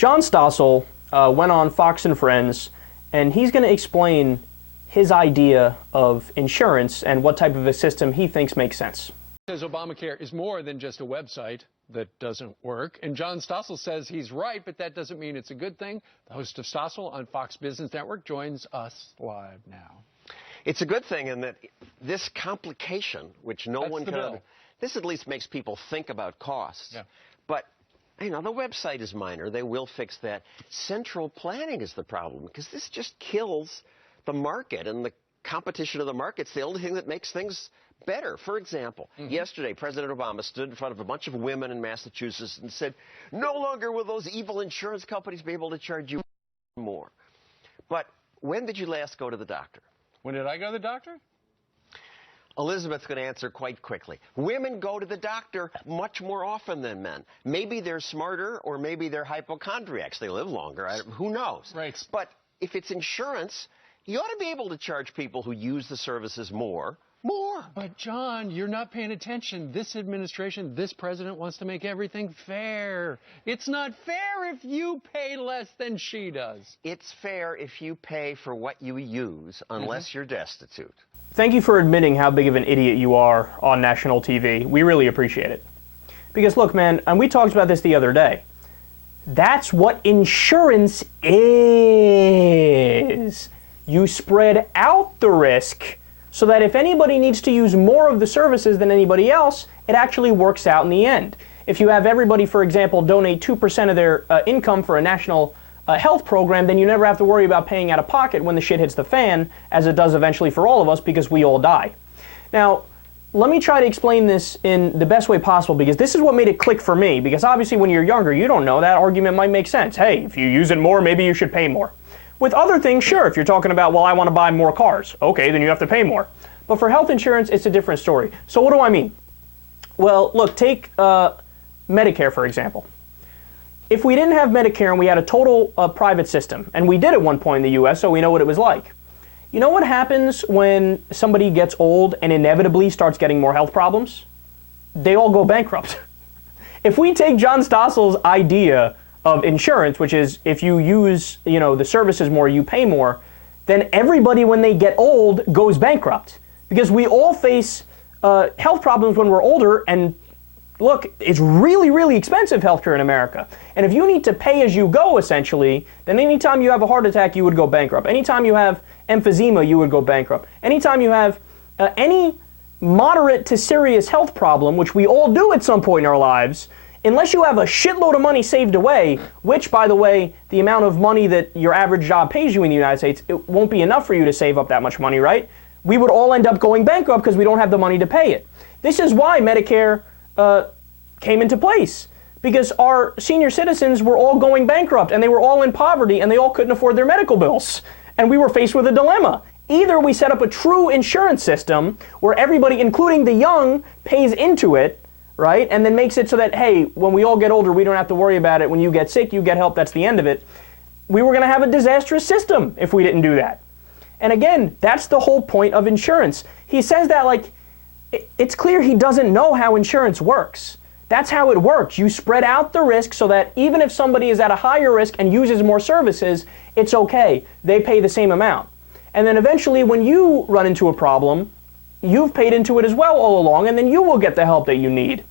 John Stossel went on Fox and Friends, and he's going to explain his idea of insurance and what type of a system he thinks makes sense. Says Obamacare is more than just a website that doesn't work. And John Stossel says he's right, but that doesn't mean it's a good thing. The host of Stossel on Fox Business Network joins us live now. It's a good thing in that this complication, which no one can, this at least makes people think about costs. Yeah. But, you know, the website is minor. They will fix that. Central planning is the problem, because this just kills the market, and the competition of the market's the only thing that makes things better. For example, yesterday, President Obama stood in front of a bunch of women in Massachusetts and said, no longer will those evil insurance companies be able to charge you more. But when did you last go to the doctor? When did I go to the doctor? Elizabeth's going to answer quite quickly. Women go to the doctor much more often than men. Maybe they're smarter, or maybe they're hypochondriacs. They live longer. Who knows? Right. But if it's insurance, you ought to be able to charge people who use the services more. But, John, you're not paying attention. This administration, this president wants to make everything fair. It's not fair if you pay less than she does. It's fair if you pay for what you use, unless you're destitute. Thank you for admitting how big of an idiot you are on national TV. We really appreciate it. Because look, man, and we talked about this the other day. That's what insurance is. You spread out the risk so that if anybody needs to use more of the services than anybody else, it actually works out in the end. If you have everybody, for example, donate 2% of their income for a national health program, then you never have to worry about paying out of pocket when the shit hits the fan, as it does eventually for all of us, because we all die. Now, let me try to explain this in the best way possible, because this is what made it click for me, because obviously when you're younger, you don't know. That argument might make sense. Hey, if you use it more, maybe you should pay more. With other things, sure, if you're talking about, well, I want to buy more cars, okay, then you have to pay more. But for health insurance, it's a different story. So what do I mean? Well, look, take Medicare, for example. If we didn't have Medicare and we had a total private system, and we did at one point in the U.S., so we know what it was like. You know what happens when somebody gets old and inevitably starts getting more health problems? They all go bankrupt. If we take John Stossel's idea of insurance, which is if you use, the services more, you pay more, then everybody when they get old goes bankrupt. Because we all face health problems when we're older, and look, it's really, really expensive healthcare in America. And if you need to pay as you go, essentially, then anytime you have a heart attack, you would go bankrupt. Anytime you have emphysema, you would go bankrupt. Anytime you have any moderate to serious health problem, which we all do at some point in our lives, unless you have a shitload of money saved away, which, by the way, the amount of money that your average job pays you in the United States, it won't be enough for you to save up that much money, right? We would all end up going bankrupt because we don't have the money to pay it. This is why Medicare came into place, because our senior citizens were all going bankrupt, and they were all in poverty, and they all couldn't afford their medical bills. And we were faced with a dilemma. Either we set up a true insurance system where everybody, including the young, pays into it, right? And then makes it so that, hey, when we all get older, we don't have to worry about it. When you get sick, you get help. That's the end of it. We were going to have a disastrous system if we didn't do that. And again, that's the whole point of insurance. He says that like, it's clear he doesn't know how insurance works. That's how it works. You spread out the risk so that even if somebody is at a higher risk and uses more services, it's okay. They pay the same amount. And then eventually when you run into a problem, you've paid into it as well all along, and then you will get the help that you need.